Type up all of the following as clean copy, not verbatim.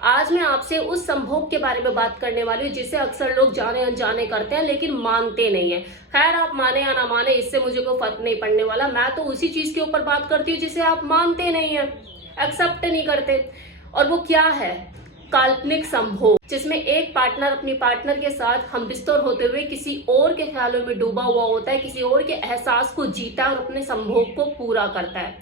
आज मैं आपसे उस संभोग के बारे में बात करने वाली हूँ जिसे अक्सर लोग जाने अनजाने करते हैं लेकिन मानते नहीं है। खैर, आप माने या ना माने, इससे मुझे कोई फर्क नहीं पड़ने वाला। मैं तो उसी चीज के ऊपर बात करती हूँ जिसे आप मानते नहीं है, एक्सेप्ट नहीं करते। और वो क्या है? काल्पनिक संभोग, जिसमें एक पार्टनर अपनी पार्टनर के साथ हम बिस्तर होते हुए किसी और के ख्यालों में डूबा हुआ होता है, किसी और के एहसास को जीता है और अपने संभोग को पूरा करता है।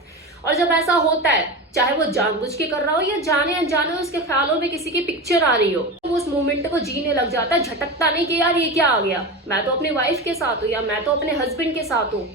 और जब ऐसा होता है, चाहे वो जानबूझ के कर रहा हो या जाने अनजाने उसके ख्यालों में किसी की पिक्चर आ रही हो, तो वो उस मोमेंट को जीने लग जाता है, झटकता नहीं कि यार ये क्या आ गया, मैं तो अपनी वाइफ के साथ हूँ या मैं तो अपने हस्बैंड के साथ हूँ।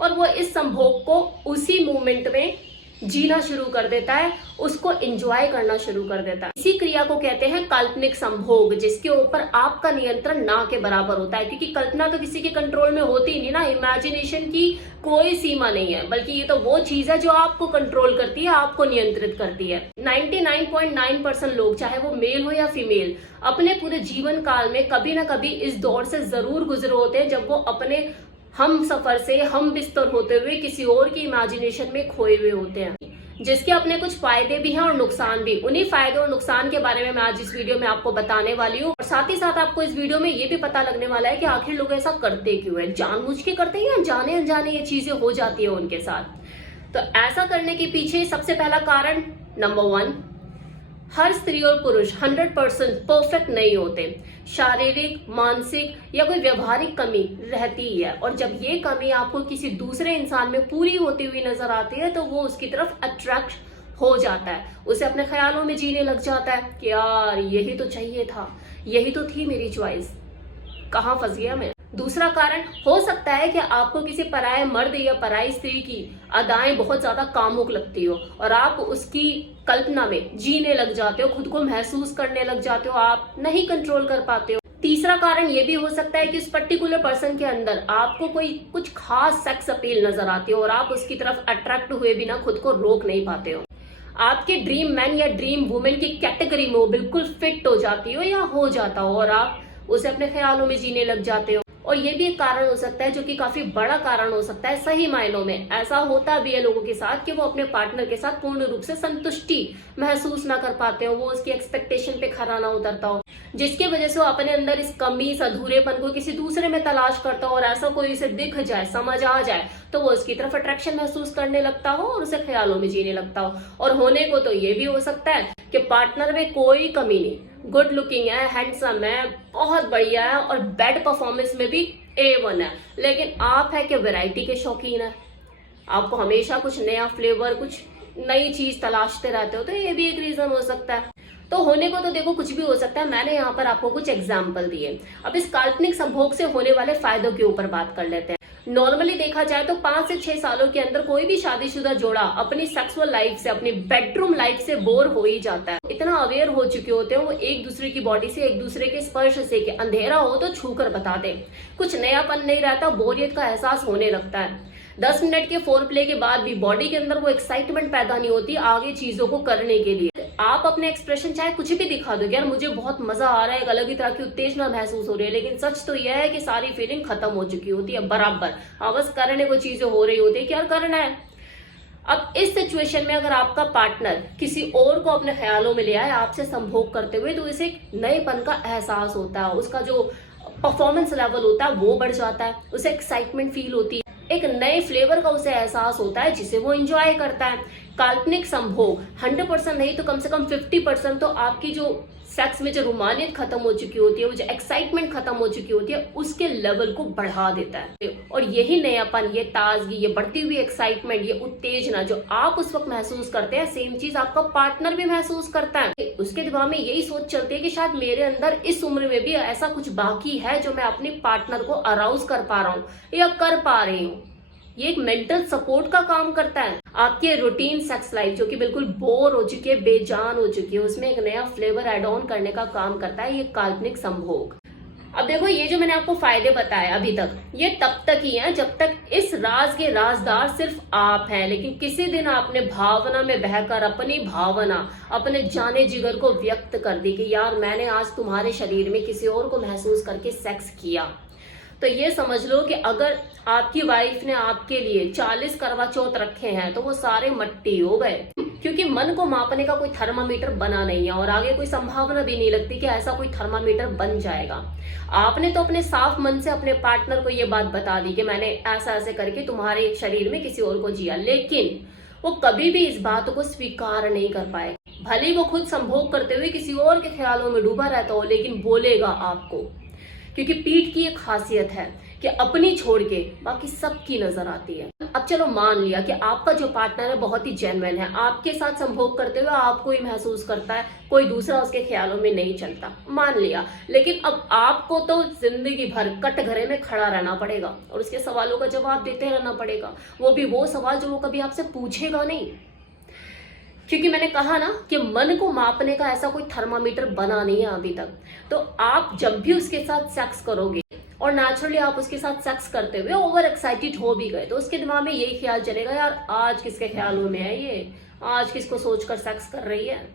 और वो इस संभोग को उसी मोमेंट में जीना शुरू कर देता है, उसको एंजॉय करना शुरू कर देता है। इसी क्रिया को कहते हैं काल्पनिक संभोग, जिसके ऊपर आपका नियंत्रण ना के बराबर होता है, क्योंकि कल्पना तो किसी के कंट्रोल में होती ही नहीं ना। इमेजिनेशन की कोई सीमा नहीं है, बल्कि ये तो वो चीज है जो आपको कंट्रोल करती है, आपको नियंत्रित करती है। 99.9% लोग, चाहे वो मेल हो या फीमेल, अपने पूरे जीवन काल में कभी ना कभी इस दौर से जरूर गुजरे होते हैं जब वो अपने हम सफर से हम बिस्तर होते हुए किसी और की इमेजिनेशन में खोए हुए होते हैं, जिसके अपने कुछ फायदे भी हैं और नुकसान भी। उन्हीं फायदे और नुकसान के बारे में मैं आज इस वीडियो में आपको बताने वाली हूँ। और साथ ही साथ आपको इस वीडियो में ये भी पता लगने वाला है कि आखिर लोग ऐसा करते क्यों है, जानबूझ के करते हैं या जाने अनजाने ये चीजें हो जाती है उनके साथ। तो ऐसा करने के पीछे सबसे पहला कारण, नंबर 1, हर स्त्री और पुरुष 100% परफेक्ट नहीं होते। शारीरिक, मानसिक या कोई व्यवहारिक कमी रहती ही है, और जब ये कमी आपको किसी दूसरे इंसान में पूरी होती हुई नजर आती है तो वो उसकी तरफ अट्रैक्ट हो जाता है, उसे अपने ख्यालों में जीने लग जाता है कि यार यही तो चाहिए था, यही तो थी मेरी चॉइस, कहाँ फंस गया मैं। दूसरा कारण हो सकता है कि आपको किसी पराये मर्द या पराई स्त्री की अदाएं बहुत ज्यादा कामुक लगती हो और आप उसकी कल्पना में जीने लग जाते हो, खुद को महसूस करने लग जाते हो, आप नहीं कंट्रोल कर पाते हो। तीसरा कारण ये भी हो सकता है कि उस पर्टिकुलर पर्सन के अंदर आपको कोई कुछ खास सेक्स अपील नजर आती हो और आप उसकी तरफ अट्रैक्ट हुए बिना खुद को रोक नहीं पाते हो। आपके ड्रीम मैन या ड्रीम वुमेन की कैटेगरी में वो बिल्कुल फिट हो जाती हो या हो जाता हो और आप उसे अपने ख्यालों में जीने लग जाते हो। और ये भी एक कारण हो सकता है, जो कि काफी बड़ा कारण हो सकता है। सही मायनों में ऐसा होता भी है लोगों के साथ कि वो अपने पार्टनर के साथ पूर्ण रूप से संतुष्टि महसूस ना कर पाते हो, वो उसकी एक्सपेक्टेशन पे खरा ना उतरता हो, जिसकी वजह से वो अपने अंदर इस कमी, इस अधूरेपन को किसी दूसरे में तलाश करता हो और ऐसा कोई उसे दिख जाए, समझ आ जाए तो वो उसकी तरफ अट्रैक्शन महसूस करने लगता हो और उसे ख्यालों में जीने लगता हो। और होने को तो ये भी हो सकता है कि पार्टनर में कोई कमी नहीं, गुड लुकिंग है, हैंडसम है, बहुत बढ़िया है और बेड परफॉर्मेंस में भी A1 है, लेकिन आप है कि वैरायटी के शौकीन है, आपको हमेशा कुछ नया फ्लेवर, कुछ नई चीज तलाशते रहते हो, तो ये भी एक रीजन हो सकता है। तो होने को तो देखो कुछ भी हो सकता है, मैंने यहाँ पर आपको कुछ एग्जाम्पल दिए। अब इस काल्पनिक संभोग से होने वाले फायदों के ऊपर बात कर लेते हैं। नॉर्मली देखा जाए तो 5 से 6 सालों के अंदर कोई भी शादीशुदा जोड़ा अपनी सेक्सुअल लाइफ से, अपनी बेडरूम लाइफ से बोर हो ही जाता है। इतना अवेयर हो चुके होते हैं वो एक दूसरे की बॉडी से, एक दूसरे के स्पर्श से, कि अंधेरा हो तो छू कर बता दे, कुछ नयापन नहीं रहता, बोरियत का एहसास होने लगता है। 10 मिनट के फोर प्ले के बाद भी बॉडी के अंदर वो एक्साइटमेंट पैदा नहीं होती आगे चीजों को करने के लिए। आप अपने एक्सप्रेशन चाहे कुछ भी दिखा दो, यार मुझे बहुत मजा आ रहा है, एक अलग ही तरह की उत्तेजना महसूस हो रही है, लेकिन सच तो यह है कि सारी फीलिंग खत्म हो चुकी होती है बराबर। हाँ, बस करने को चीजें हो रही होती है, क्या करना है। अब इस सिचुएशन में अगर आपका पार्टनर किसी और को अपने ख्यालों में ले आए आपसे संभोग करते हुए, तो इसे एक नएपन का एहसास होता है, उसका जो परफॉर्मेंस लेवल होता है वो बढ़ जाता है, उसे एक्साइटमेंट फील होती है, एक नए फ्लेवर का उसे एहसास होता है जिसे वो एंजॉय करता है। काल्पनिक संभोग 100% नहीं तो कम से कम 50% तो आपकी जो सेक्स में जो रोमानियत खत्म हो चुकी होती है, वो जो एक्साइटमेंट खत्म हो चुकी होती है, उसके लेवल को बढ़ा देता है। और यही नयापन, ये ताजगी, ये बढ़ती हुई एक्साइटमेंट, ये उत्तेजना जो आप उस वक्त महसूस करते हैं, सेम चीज आपका पार्टनर भी महसूस करता है। उसके दिमाग में यही सोच चलती है कि शायद मेरे अंदर इस उम्र में भी ऐसा कुछ बाकी है जो मैं अपने पार्टनर को अराउज कर पा रहा हूँ या कर पा रही हूँ। ये एक मेंटल सपोर्ट का काम करता है। आपकी रूटीन सेक्स लाइफ जो कि बिल्कुल बोर हो चुकी है, बेजान हो चुकी है, उसमें एक नया फ्लेवर ऐड ऑन करने का काम करता है ये काल्पनिक संभोग। अब देखो, ये जो मैंने आपको फायदे बताए अभी तक, ये तब तक ही है जब तक इस राज के राजदार सिर्फ आप हैं। लेकिन किसी दिन आपने भावना में बहकर अपनी भावना, अपने जाने जिगर को व्यक्त कर दी कि यार मैंने आज तुम्हारे शरीर में किसी और को महसूस करके सेक्स किया, तो ये समझ लो कि अगर आपकी वाइफ ने आपके लिए 40 करवा चौथ रखे हैं तो वो सारे मट्टी हो गए। क्योंकि मन को मापने का कोई थर्मामीटर बना नहीं है और आगे कोई संभावना भी नहीं लगती कि ऐसा कोई थर्मामीटर बन जाएगा। आपने तो अपने साफ मन से अपने पार्टनर को ये बात बता दी कि मैंने ऐसा ऐसे करके तुम्हारे शरीर में किसी और को जिया, लेकिन वो कभी भी इस बात को स्वीकार नहीं कर पाए। भले ही वो खुद संभोग करते हुए किसी और के ख्यालों में डूबा रहता हो, लेकिन बोलेगा आपको, क्योंकि पीठ की एक खासियत है कि अपनी छोड़ के बाकी सबकी नजर आती है। अब चलो मान लिया कि आपका जो पार्टनर है बहुत ही जेन्युइन है, आपके साथ संभोग करते हुए आपको ही महसूस करता है, कोई दूसरा उसके ख्यालों में नहीं चलता, मान लिया। लेकिन अब आपको तो जिंदगी भर कटघरे में खड़ा रहना पड़ेगा और उसके सवालों का जवाब देते रहना पड़ेगा, वो भी वो सवाल जो वो कभी आपसे पूछेगा नहीं। क्योंकि मैंने कहा ना कि मन को मापने का ऐसा कोई थर्मामीटर बना नहीं है अभी तक। तो आप जब भी उसके साथ सेक्स करोगे और नेचुरली आप उसके साथ सेक्स करते हुए ओवर एक्साइटेड हो भी गए, तो उसके दिमाग में यही ख्याल चलेगा, यार आज किसके ख्यालों में है ये, आज किसको सोचकर सेक्स कर रही है।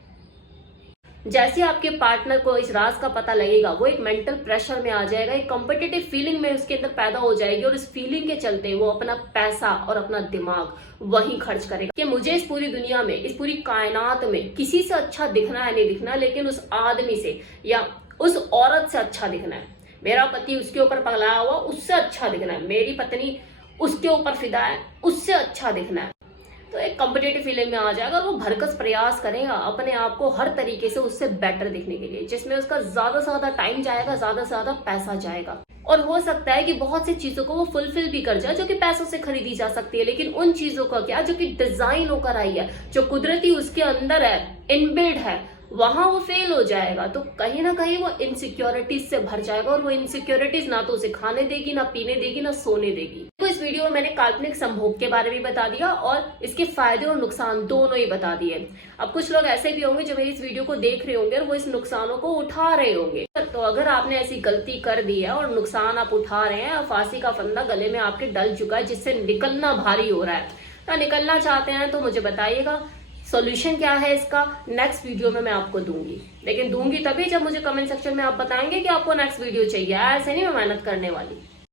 जैसे आपके पार्टनर को इस राज का पता लगेगा, वो एक मेंटल प्रेशर में आ जाएगा, एक कॉम्पिटिटिव फीलिंग में उसके अंदर पैदा हो जाएगी और इस फीलिंग के चलते वो अपना पैसा और अपना दिमाग वहीं खर्च करेगा कि मुझे इस पूरी दुनिया में, इस पूरी कायनात में किसी से अच्छा दिखना है नहीं दिखना, लेकिन उस आदमी से या उस औरत से अच्छा दिखना है। मेरा पति उसके ऊपर पगलाया हुआ, उससे अच्छा दिखना है, मेरी पत्नी उसके ऊपर फिदा है, उससे अच्छा दिखना है। तो एक कॉम्पिटिटिव फीलिंग में आ जाएगा और वो भरकस प्रयास करेगा अपने आप को हर तरीके से उससे बेटर दिखने के लिए, जिसमें उसका ज्यादा से ज्यादा टाइम जाएगा, ज्यादा से ज्यादा पैसा जाएगा। और हो सकता है कि बहुत सी चीजों को वो फुलफिल भी कर जाए जो कि पैसों से खरीदी जा सकती है, लेकिन उन चीजों का क्या जो कि डिजाइन होकर आई है, जो कुदरती उसके अंदर है, इनबिल्ड है, वहां वो फेल हो जाएगा। तो कहीं ना कहीं वो इनसिक्योरिटीज से भर जाएगा और वो इनसिक्योरिटीज ना तो उसे खाने देगी, ना पीने देगी, ना सोने देगी। तो इस वीडियो में मैंने काल्पनिक संभोग के बारे में बता दिया और इसके फायदे और नुकसान दोनों ही बता दिए। अब कुछ लोग ऐसे भी होंगे जो मेरी इस वीडियो को देख रहे होंगे और वो इस नुकसानों को उठा रहे होंगे। तो अगर आपने ऐसी गलती कर दी है और नुकसान आप उठा रहे हैं, फांसी का फंदा गले में आपके डल चुका है जिससे निकलना भारी हो रहा है, तो निकलना चाहते हैं तो मुझे बताइएगा सॉल्यूशन क्या है इसका, नेक्स्ट वीडियो में मैं आपको दूंगी। लेकिन दूंगी तभी जब मुझे कमेंट सेक्शन में आप बताएंगे कि आपको नेक्स्ट वीडियो चाहिए, ऐसे नहीं मैं मेहनत करने वाली।